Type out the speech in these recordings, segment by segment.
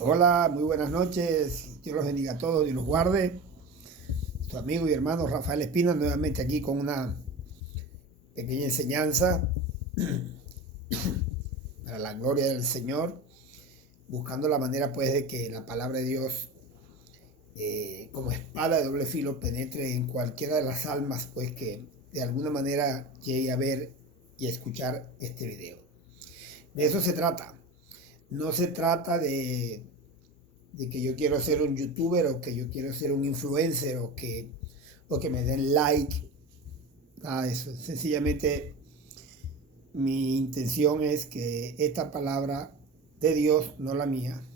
Hola, muy buenas noches. Dios los bendiga a todos y los guarde. Tu amigo y hermano Rafael Espina, nuevamente aquí con una pequeña enseñanza para la gloria del Señor, buscando la manera pues de que la palabra de Dios como espada de doble filo penetre en cualquiera de las almas, pues que de alguna manera llegue a ver y a escuchar este video. De eso se trata. No se trata de que yo quiero ser un youtuber o que yo quiero ser un influencer o que me den like, nada de eso. Sencillamente mi intención es que esta palabra de Dios, no la mía,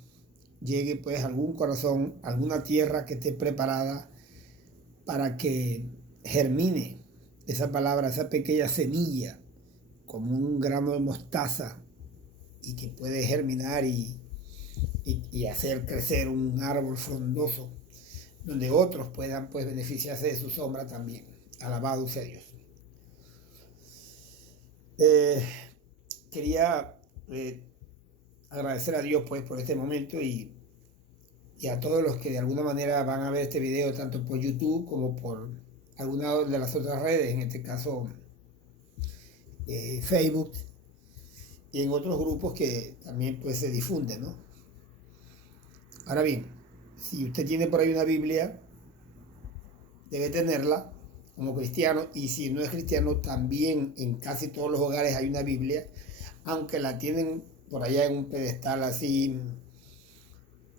llegue pues a algún corazón, a alguna tierra que esté preparada para que germine esa palabra, esa pequeña semilla, como un grano de mostaza, y que puede germinar y hacer crecer un árbol frondoso donde otros puedan pues beneficiarse de su sombra también. Alabado sea Dios. Eh, Quería agradecer a Dios pues por este momento y a todos los que de alguna manera van a ver este video tanto por YouTube como por alguna de las otras redes, en este caso Facebook y en otros grupos que también pues se difunden, ¿no? Ahora bien, si usted tiene por ahí una Biblia, debe tenerla como cristiano, y si no es cristiano, también en casi todos los hogares hay una Biblia, aunque la tienen por allá en un pedestal así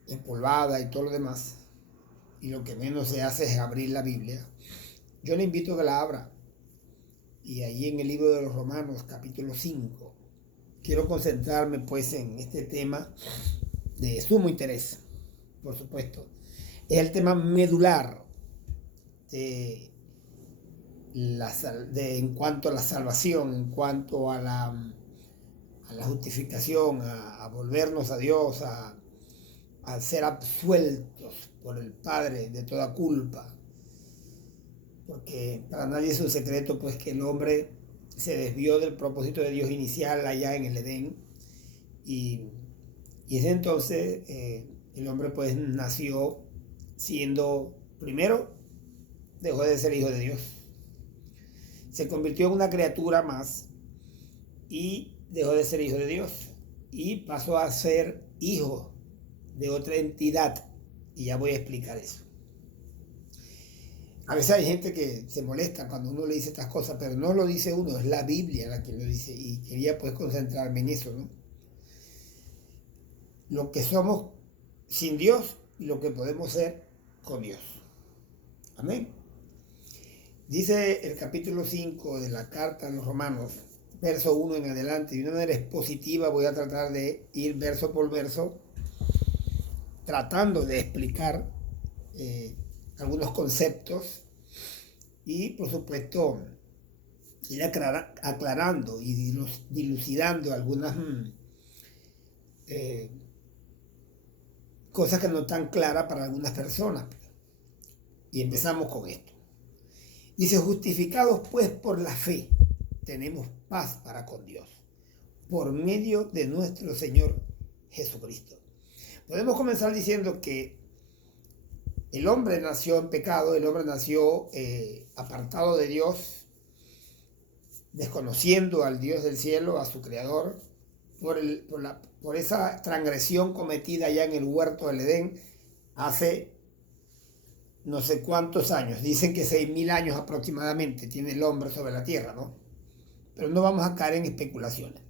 empolvada y todo lo demás, y lo que menos se hace es abrir la Biblia. Yo le invito a que la abra, y ahí en el libro de los Romanos, capítulo 5, quiero concentrarme pues en este tema de sumo interés, por supuesto. Es el tema medular de en cuanto a la salvación, en cuanto a la justificación, a volvernos a Dios, a ser absueltos por el Padre de toda culpa. Porque para nadie es un secreto pues que el hombre se desvió del propósito de Dios inicial allá en el Edén, y desde entonces el hombre pues nació siendo, primero, dejó de ser hijo de Dios, se convirtió en una criatura más y dejó de ser hijo de Dios y pasó a ser hijo de otra entidad, y ya voy a explicar eso. A veces hay gente que se molesta cuando uno le dice estas cosas, pero no lo dice uno, es la Biblia la que lo dice, y quería pues concentrarme en eso, ¿no? Lo que somos sin Dios y lo que podemos ser con Dios. Amén. Dice el capítulo 5 de la carta a los Romanos, verso 1 en adelante, y de una manera expositiva voy a tratar de ir verso por verso, tratando de explicar algunos conceptos y, por supuesto, ir aclarando y dilucidando algunas cosas que no están claras para algunas personas. Y empezamos con esto. Dice: justificados pues por la fe, tenemos paz para con Dios, por medio de nuestro Señor Jesucristo. Podemos comenzar diciendo que el hombre nació en pecado, el hombre nació apartado de Dios, desconociendo al Dios del cielo, a su Creador, por esa transgresión cometida ya en el huerto del Edén hace no sé cuántos años. Dicen que 6.000 años aproximadamente tiene el hombre sobre la tierra, ¿no? Pero no vamos a caer en especulaciones.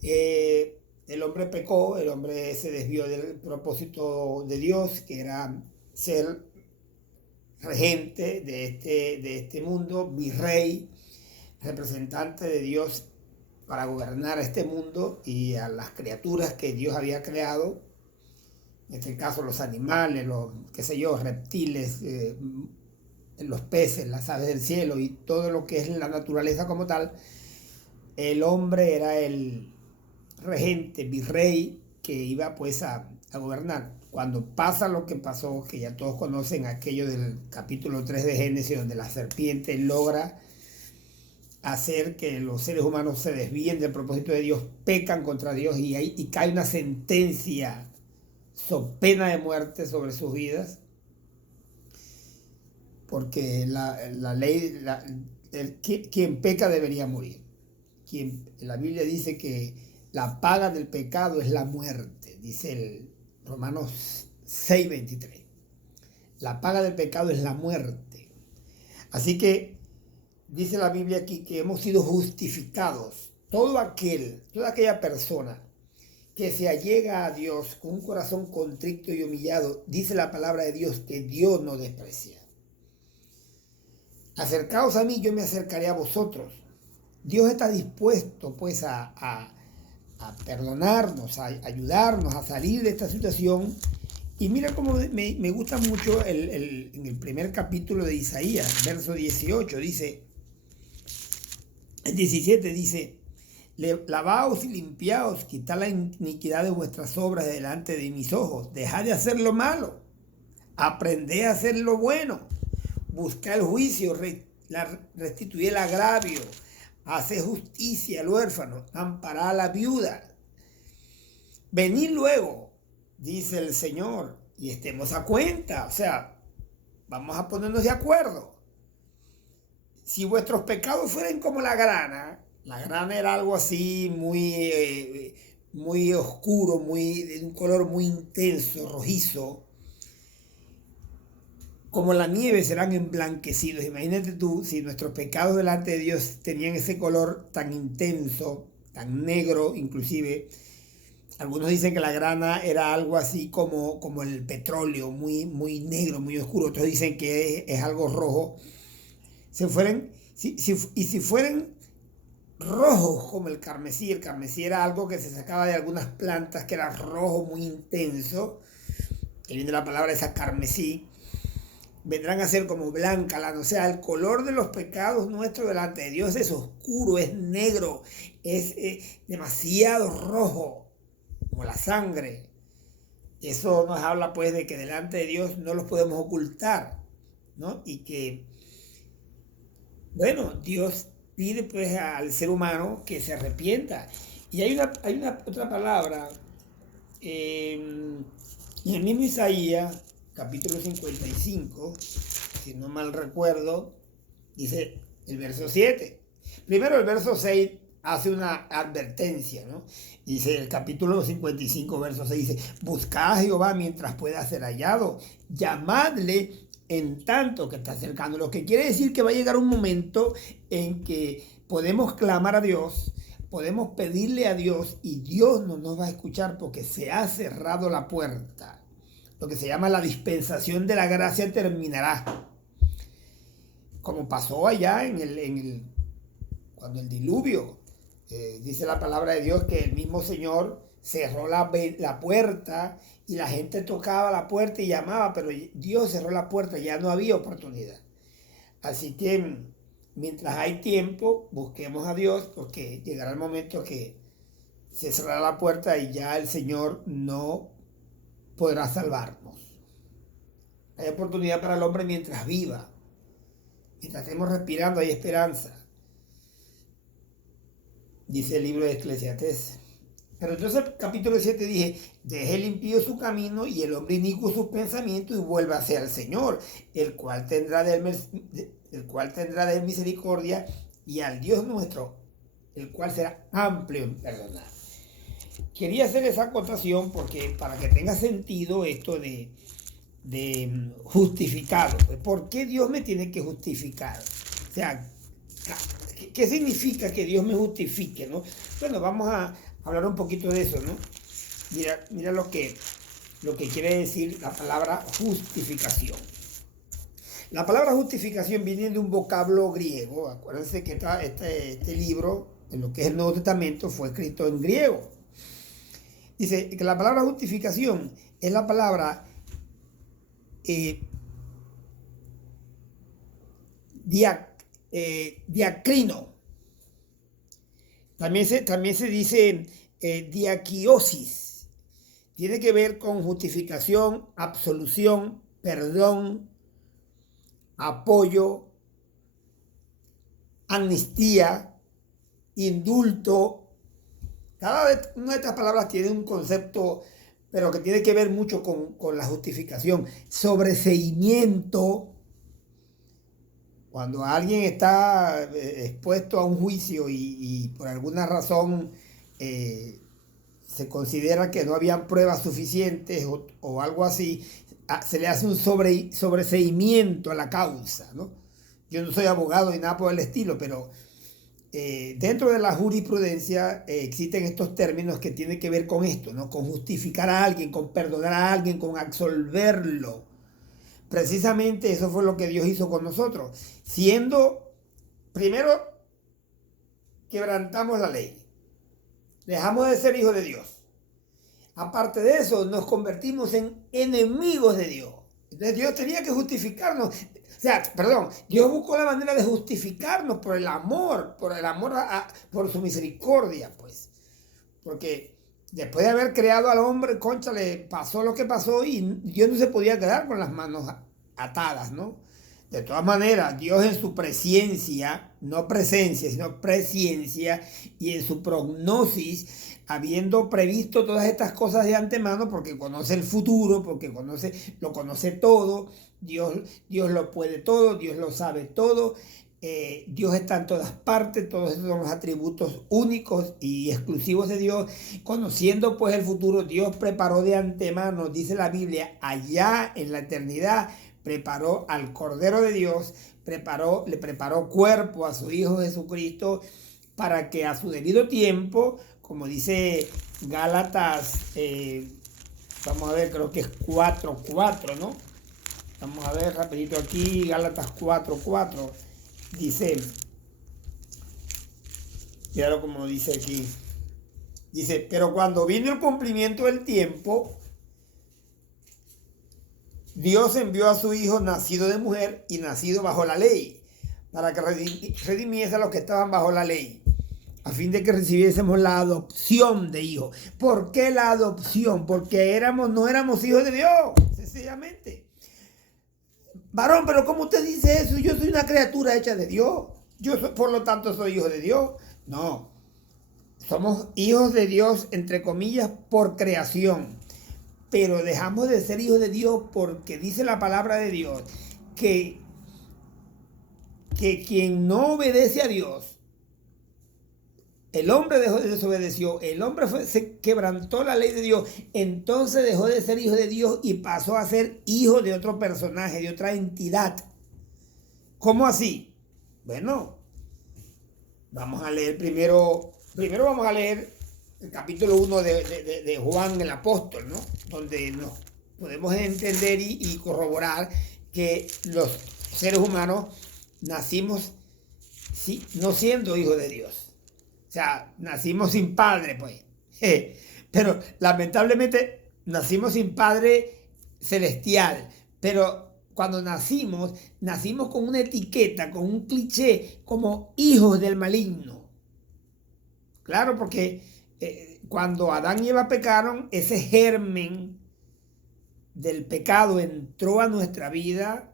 El hombre pecó, el hombre se desvió del propósito de Dios, que era ser regente de este mundo, virrey, representante de Dios para gobernar este mundo y a las criaturas que Dios había creado, en este caso los animales, los, qué sé yo, reptiles, los peces, las aves del cielo y todo lo que es la naturaleza como tal. El hombre era el regente, virrey, que iba pues a gobernar. Cuando pasa lo que pasó, que ya todos conocen aquello del capítulo 3 de Génesis, donde la serpiente logra hacer que los seres humanos se desvíen del propósito de Dios, pecan contra Dios y cae una sentencia so pena de muerte sobre sus vidas, porque la ley, quien peca debería morir. La Biblia dice que la paga del pecado es la muerte, dice el Romanos 6:23. La paga del pecado es la muerte. Así que dice la Biblia aquí que hemos sido justificados. Toda aquella persona que se allega a Dios con un corazón contrito y humillado, dice la palabra de Dios que Dios no desprecia. Acercaos a mí, yo me acercaré a vosotros. Dios está dispuesto pues a perdonarnos, a ayudarnos a salir de esta situación. Y mira cómo me gusta mucho en el primer capítulo de Isaías, verso 18, dice, el 17 dice, lavaos y limpiaos, quitad la iniquidad de vuestras obras delante de mis ojos, dejad de hacer lo malo, aprended a hacer lo bueno, buscad el juicio, restituid el agravio, haced justicia al huérfano, amparad a la viuda. Venid luego, dice el Señor, y estemos a cuenta. O sea, vamos a ponernos de acuerdo. Si vuestros pecados fueran como la grana era algo así muy oscuro, de un color muy intenso, rojizo, como la nieve serán emblanquecidos. Imagínate tú, si nuestros pecados delante de Dios tenían ese color tan intenso, tan negro inclusive. Algunos dicen que la grana era algo así como el petróleo, muy negro, muy oscuro. Otros dicen que es algo rojo. Si fueran rojos como el carmesí era algo que se sacaba de algunas plantas que era rojo, muy intenso, que viene la palabra esa carmesí, vendrán a ser como blanca lana. O sea, el color de los pecados nuestros delante de Dios es oscuro, es negro, es demasiado rojo, como la sangre. Eso nos habla pues de que delante de Dios no los podemos ocultar, ¿no? Y que, bueno, Dios pide pues al ser humano que se arrepienta. Y hay una otra palabra en el mismo Isaías, capítulo 55, si no mal recuerdo, dice el verso 7. Primero el verso 6 hace una advertencia, ¿no? Dice el capítulo 55, verso 6, dice, buscad a Jehová mientras pueda ser hallado, llamadle en tanto que está cercano. Lo que quiere decir que va a llegar un momento en que podemos clamar a Dios, podemos pedirle a Dios y Dios no nos va a escuchar porque se ha cerrado la puerta. Lo que se llama la dispensación de la gracia terminará. Como pasó allá cuando el diluvio, dice la palabra de Dios que el mismo Señor cerró la puerta y la gente tocaba la puerta y llamaba, pero Dios cerró la puerta, ya no había oportunidad. Así que mientras hay tiempo, busquemos a Dios, porque llegará el momento que se cerrará la puerta y ya el Señor no podrá salvarnos. Hay oportunidad para el hombre mientras viva. Mientras estemos respirando hay esperanza. Dice el libro de Eclesiastés. Pero entonces el capítulo 7 dije, deje el impío su camino y el hombre inicuo sus pensamientos y vuélvase al Señor, el cual tendrá de él misericordia, y al Dios nuestro, el cual será amplio en perdonar. Quería hacer esa acotación porque para que tenga sentido esto de justificado. ¿Por qué Dios me tiene que justificar? O sea, ¿qué significa que Dios me justifique, no? Bueno, vamos a hablar un poquito de eso, ¿no? Mira lo que quiere decir la palabra justificación. La palabra justificación viene de un vocablo griego. Acuérdense que este libro, en lo que es el Nuevo Testamento, fue escrito en griego. Dice que la palabra justificación es la palabra diacrino. También se dice diakiosis. Tiene que ver con justificación, absolución, perdón, apoyo, amnistía, indulto. Cada vez una de estas palabras tiene un concepto, pero que tiene que ver mucho con la justificación. Sobreseimiento. Cuando alguien está expuesto a un juicio y por alguna razón se considera que no habían pruebas suficientes o algo así, se le hace un sobreseimiento a la causa, ¿no? Yo no soy abogado ni nada por el estilo, pero dentro de la jurisprudencia existen estos términos que tienen que ver con esto, ¿no? Con justificar a alguien, con perdonar a alguien, con absolverlo. Precisamente eso fue lo que Dios hizo con nosotros. Primero, quebrantamos la ley. Dejamos de ser hijos de Dios. Aparte de eso, nos convertimos en enemigos de Dios. Entonces Dios tenía que justificarnos. Dios buscó la manera de justificarnos por el amor por su misericordia, pues. Porque después de haber creado al hombre, concha, le pasó lo que pasó y Dios no se podía quedar con las manos atadas, ¿no? De todas maneras, Dios en su presciencia, no presencia, sino presciencia, y en su prognosis, habiendo previsto todas estas cosas de antemano, porque conoce el futuro, porque lo conoce todo, Dios lo puede todo, Dios lo sabe todo, Dios está en todas partes, todos esos son los atributos únicos y exclusivos de Dios. Conociendo pues el futuro, Dios preparó de antemano, dice la Biblia, allá en la eternidad, preparó al Cordero de Dios, le preparó cuerpo a su Hijo Jesucristo, para que a su debido tiempo, como dice Gálatas, vamos a ver, creo que es 4:4, ¿no? Vamos a ver rapidito aquí, Gálatas 4:4, dice, míralo como dice aquí, dice, pero cuando vino el cumplimiento del tiempo, Dios envió a su Hijo nacido de mujer y nacido bajo la ley, para que redimiese a los que estaban bajo la ley, a fin de que recibiésemos la adopción de hijos. ¿Por qué la adopción? Porque no éramos hijos de Dios, sencillamente. Varón, pero ¿cómo usted dice eso? Yo soy una criatura hecha de Dios. Por lo tanto, soy hijo de Dios. No, somos hijos de Dios, entre comillas, por creación. Pero dejamos de ser hijos de Dios porque dice la palabra de Dios que quien no obedece a Dios, el hombre desobedeció, el hombre se quebrantó la ley de Dios, entonces dejó de ser hijo de Dios y pasó a ser hijo de otro personaje, de otra entidad. ¿Cómo así? Bueno, vamos a leer primero vamos a leer el capítulo 1 de Juan el apóstol, ¿no? Donde nos podemos entender y corroborar que los seres humanos nacimos no siendo hijos de Dios. O sea, nacimos sin padre, pues. Pero lamentablemente nacimos sin padre celestial. Pero cuando nacimos con una etiqueta, con un cliché, como hijos del maligno. Claro, porque cuando Adán y Eva pecaron, ese germen del pecado entró a nuestra vida,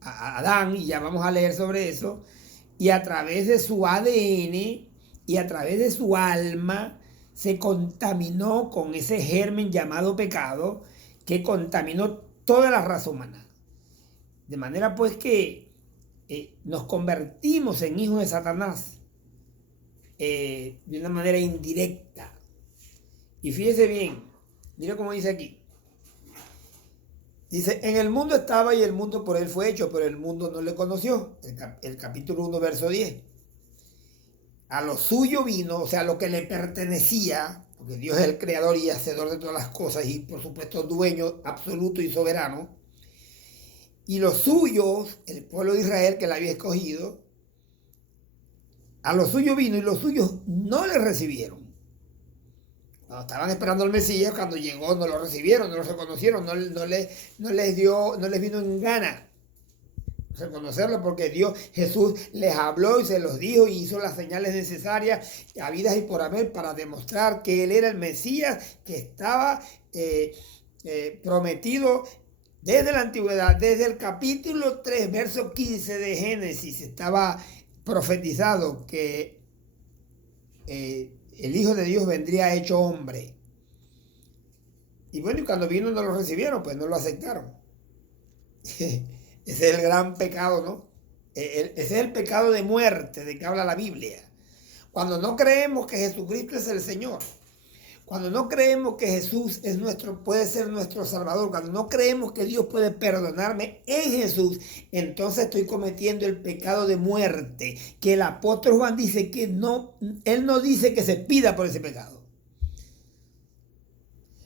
a Adán, y ya vamos a leer sobre eso, y a través de su ADN y a través de su alma se contaminó con ese germen llamado pecado, que contaminó toda la raza humana. De manera pues que nos convertimos en hijos de Satanás de una manera indirecta. Y fíjese bien, mira cómo dice aquí. Dice, en el mundo estaba y el mundo por él fue hecho, pero el mundo no le conoció. El capítulo 1, verso 10. A lo suyo vino, o sea, a lo que le pertenecía, porque Dios es el creador y hacedor de todas las cosas y por supuesto dueño absoluto y soberano. Y los suyos, el pueblo de Israel que la había escogido, a lo suyo vino y los suyos no le recibieron. Cuando estaban esperando al Mesías, cuando llegó no lo recibieron, no lo reconocieron, no les vino en gana reconocerlo, porque Jesús les habló y se los dijo y hizo las señales necesarias, habidas y por haber, para demostrar que Él era el Mesías que estaba prometido desde la antigüedad, desde el capítulo 3, verso 15 de Génesis, estaba profetizado que el Hijo de Dios vendría hecho hombre. Y bueno, y cuando vino no lo recibieron, pues no lo aceptaron. Ese es el gran pecado, ¿no? Ese es el pecado de muerte de que habla la Biblia. Cuando no creemos que Jesucristo es el Señor, cuando no creemos que Jesús es puede ser nuestro Salvador, cuando no creemos que Dios puede perdonarme en Jesús, entonces estoy cometiendo el pecado de muerte, que el apóstol Juan dice que no, él no dice que se pida por ese pecado.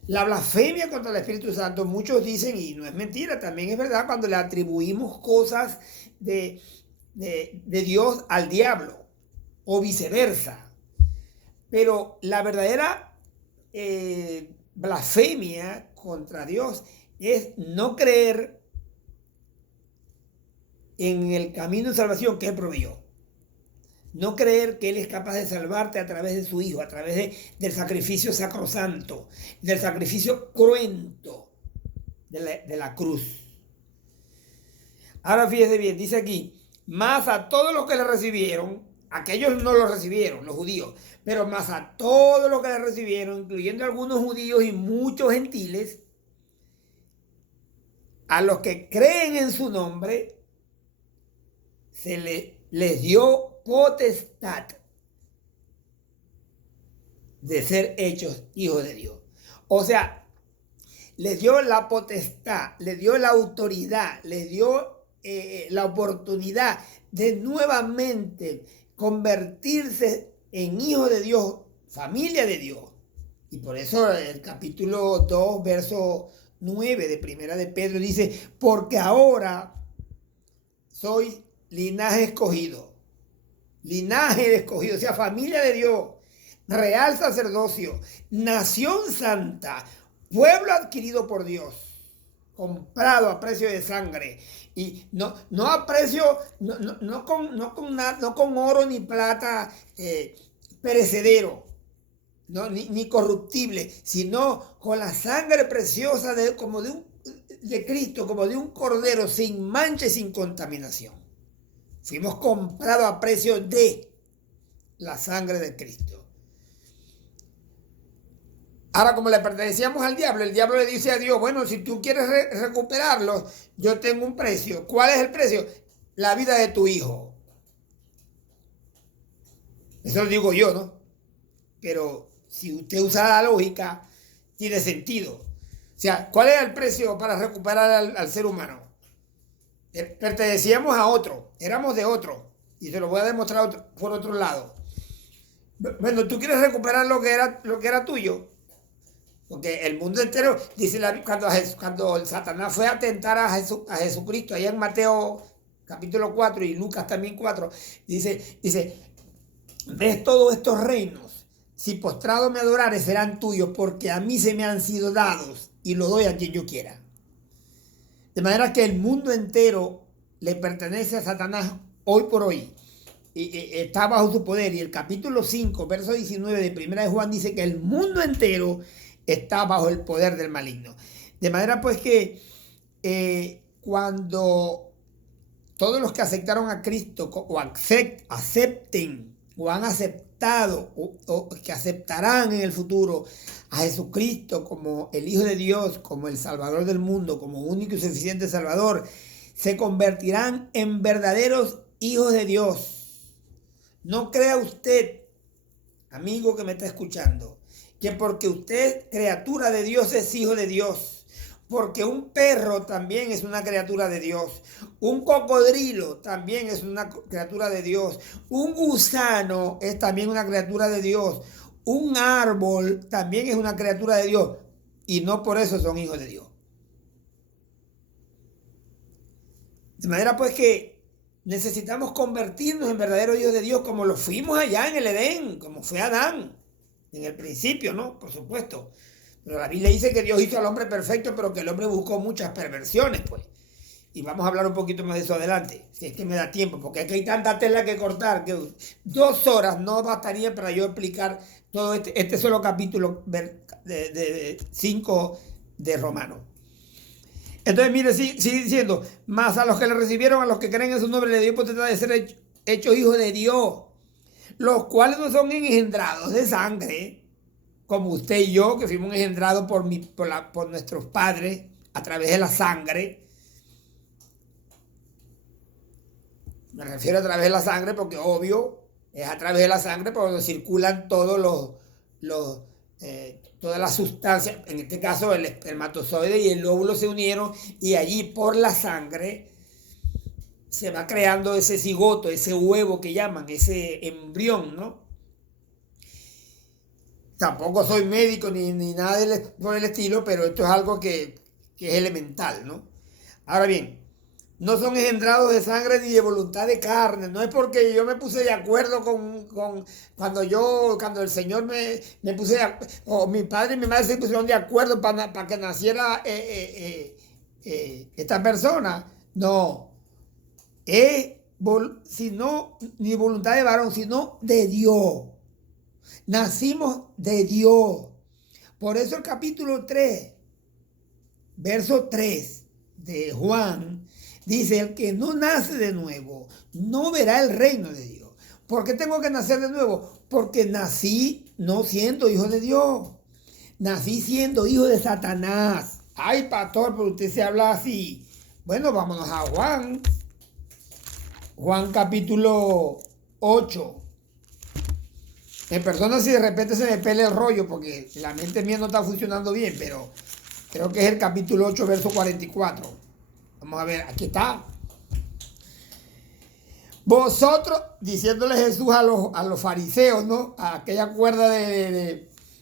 La blasfemia contra el Espíritu Santo, muchos dicen, y no es mentira, también es verdad, cuando le atribuimos cosas de Dios al diablo, o viceversa. Pero la verdadera blasfemia contra Dios es no creer en el camino de salvación que Él proveyó. No creer que Él es capaz de salvarte a través de su Hijo, a través del sacrificio sacrosanto, del sacrificio cruento de la cruz. Ahora fíjese bien, dice aquí, más a todos los que le recibieron, aquellos no lo recibieron, los judíos, pero más a todos los que le recibieron, incluyendo algunos judíos y muchos gentiles, a los que creen en su nombre, les dio potestad de ser hechos hijos de Dios. O sea, les dio la potestad, les dio la autoridad, les dio la oportunidad de nuevamente convertirse en hijos de Dios, familia de Dios. Y por eso el capítulo 2, verso 9 de Primera de Pedro dice, porque ahora soy linaje escogido, o sea, familia de Dios, real sacerdocio, nación santa, pueblo adquirido por Dios, comprado a precio de sangre, y no a precio, no con oro ni plata perecedero, ni corruptible, sino con la sangre preciosa de Cristo, como de un cordero sin mancha y sin contaminación. Fuimos comprados a precio de la sangre de Cristo. Ahora, como le pertenecíamos al diablo, el diablo le dice a Dios, bueno, si tú quieres recuperarlo, yo tengo un precio. ¿Cuál es el precio? La vida de tu hijo. Eso lo digo yo, ¿no? Pero si usted usa la lógica, tiene sentido. O sea, ¿cuál es el precio para recuperar al ser humano? Pertenecíamos a otro, éramos de otro, y se lo voy a demostrar por otro lado. Bueno, tú quieres recuperar lo que era tuyo, porque el mundo entero, dice cuando Satanás fue a tentar a Jesucristo, allá en Mateo capítulo 4 y Lucas también 4, dice, ves todos estos reinos, si postrado me adorares serán tuyos, porque a mí se me han sido dados y lo doy a quien yo quiera. De manera que el mundo entero le pertenece a Satanás hoy por hoy. Está bajo su poder. Y el capítulo 5, verso 19 de Primera de Juan dice que el mundo entero está bajo el poder del maligno. De manera pues que cuando todos los que aceptaron a Cristo o acepten o han aceptado o que aceptarán en el futuro a Jesucristo como el Hijo de Dios, como el Salvador del mundo, como único y suficiente Salvador, se convertirán en verdaderos hijos de Dios. No crea usted, amigo que me está escuchando, que porque usted, criatura de Dios, es hijo de Dios. Porque un perro también es una criatura de Dios. Un cocodrilo también es una criatura de Dios. Un gusano es también una criatura de Dios. Un árbol también es una criatura de Dios. Y no por eso son hijos de Dios. De manera pues que necesitamos convertirnos en verdaderos hijos de Dios como lo fuimos allá en el Edén, como fue Adán. En el principio, ¿no? Por supuesto. Pero la Biblia dice que Dios hizo al hombre perfecto, pero que el hombre buscó muchas perversiones, pues. Y vamos a hablar un poquito más de eso adelante, si es que me da tiempo, porque aquí hay tanta tela que cortar que 2 horas no bastaría para yo explicar todo este solo capítulo de 5 de Romanos. Entonces, mire, sigue diciendo, más a los que le recibieron, a los que creen en su nombre, le dio potestad de ser hechos hijos de Dios, los cuales no son engendrados de sangre, como usted y yo, que fuimos engendrados por nuestros padres a través de la sangre. Me refiero a través de la sangre porque obvio es a través de la sangre por donde circulan todas las sustancias. En este caso el espermatozoide y el óvulo se unieron y allí por la sangre se va creando ese cigoto, ese huevo que llaman, ese embrión, ¿no? Tampoco soy médico ni nada por el estilo, pero esto es algo que es elemental, ¿no? Ahora bien, no son engendrados de sangre ni de voluntad de carne. No es porque yo me puse de acuerdo cuando el Señor me puse o mi padre y mi madre se pusieron de acuerdo para que naciera esta persona. No, sino ni voluntad de varón, sino de Dios. Nacimos de Dios. Por eso el capítulo 3, verso 3 de Juan, dice, el que no nace de nuevo, no verá el reino de Dios. ¿Por qué tengo que nacer de nuevo? Porque nací no siendo hijo de Dios. Nací siendo hijo de Satanás. Ay, pastor, pero usted se habla así. Bueno, vámonos a Juan. Juan capítulo 8. En persona si de repente se me pelea el rollo porque la mente mía no está funcionando bien, pero creo que es el capítulo 8, verso 44. Vamos a ver, aquí está. Vosotros, diciéndole Jesús a los fariseos, ¿no? A aquella cuerda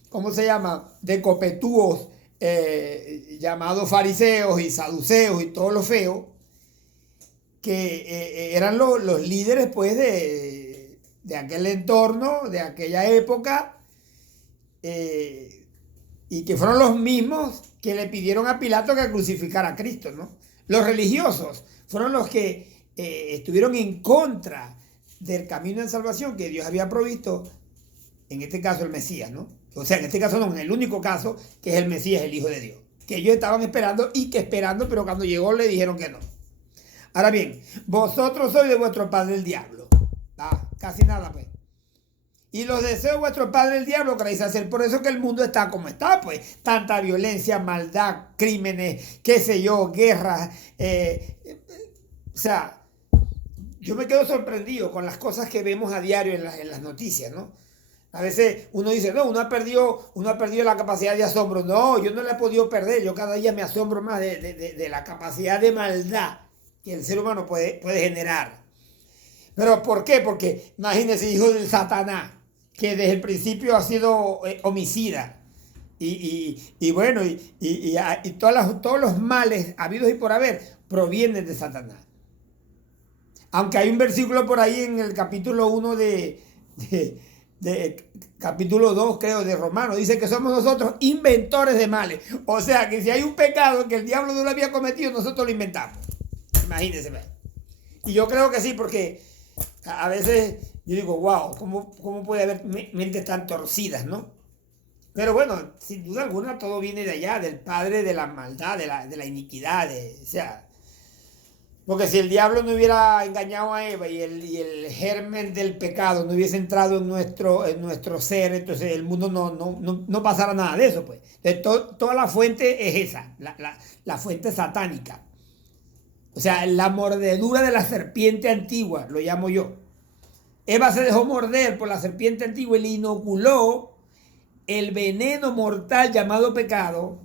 ¿cómo se llama? De copetúos llamados fariseos y saduceos y todos los feos, que eran los líderes, pues, de aquel entorno, de aquella época, y que fueron los mismos que le pidieron a Pilato que crucificara a Cristo, ¿no? Los religiosos fueron los que estuvieron en contra del camino de salvación que Dios había provisto, en este caso el Mesías, ¿no? O sea, en este caso no, en el único caso que es el Mesías, el Hijo de Dios, que ellos estaban esperando pero cuando llegó le dijeron que no. Ahora bien, vosotros sois de vuestro padre el diablo. Casi nada, pues. Y los deseos de vuestro padre el diablo queréis hacer. Por eso que el mundo está como está, pues. Tanta violencia, maldad, crímenes, qué sé yo, guerras. O sea, yo me quedo sorprendido con las cosas que vemos a diario en las noticias, ¿no? A veces uno dice, no, uno ha perdido la capacidad de asombro. No, yo no la he podido perder. Yo cada día me asombro más de la capacidad de maldad que el ser humano puede generar. ¿Pero por qué? Porque imagínense, hijo del Satanás, que desde el principio ha sido homicida. Y bueno, todos los males habidos y por haber provienen de Satanás. Aunque hay un versículo por ahí en el capítulo 1 de capítulo 2, creo, de Romanos, dice que somos nosotros inventores de males. O sea, que si hay un pecado que el diablo no lo había cometido, nosotros lo inventamos. Imagínense. Y yo creo que sí, porque a veces yo digo, wow, ¿cómo puede haber mentes tan torcidas, no? Pero bueno, sin duda alguna todo viene de allá, del padre de la maldad, de la iniquidad, o sea, porque si el diablo no hubiera engañado a Eva y el germen del pecado no hubiese entrado en nuestro ser, entonces el mundo no pasara nada de eso, pues. Entonces, toda la fuente es esa, la fuente satánica. O sea, la mordedura de la serpiente antigua, lo llamo yo. Eva se dejó morder por la serpiente antigua y le inoculó el veneno mortal llamado pecado,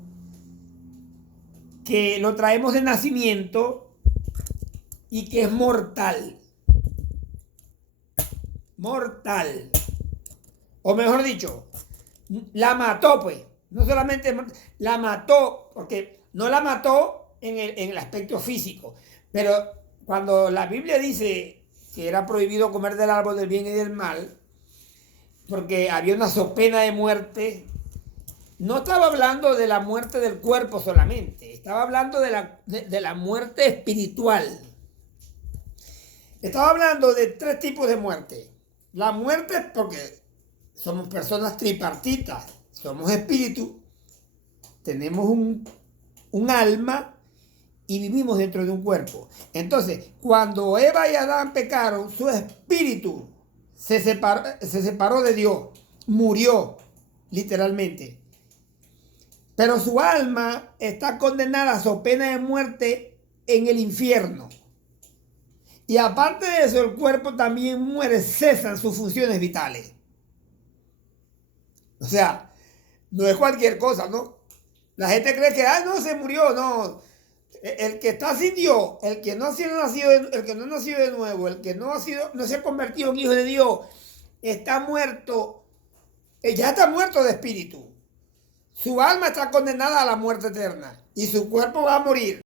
que lo traemos de nacimiento y que es mortal. Mortal. O mejor dicho, la mató, pues. No solamente la mató, porque no la mató en el aspecto físico, pero cuando la Biblia dice que era prohibido comer del árbol del bien y del mal, porque había una sopena de muerte, no estaba hablando de la muerte del cuerpo solamente, estaba hablando de la muerte espiritual. Estaba hablando de 3 tipos de muerte. La muerte, porque somos personas tripartitas, somos espíritu, tenemos un alma y vivimos dentro de un cuerpo. Entonces, cuando Eva y Adán pecaron, su espíritu se separó de Dios, murió literalmente. Pero su alma está condenada a su pena de muerte en el infierno. Y aparte de eso, el cuerpo también muere, cesan sus funciones vitales. O sea, no es cualquier cosa, ¿no? La gente cree que, no, se murió, no. El que está sin Dios, el que no ha sido nacido, el que no ha nacido de nuevo, el que no se ha convertido en hijo de Dios, está muerto, ya está muerto de espíritu. Su alma está condenada a la muerte eterna y su cuerpo va a morir.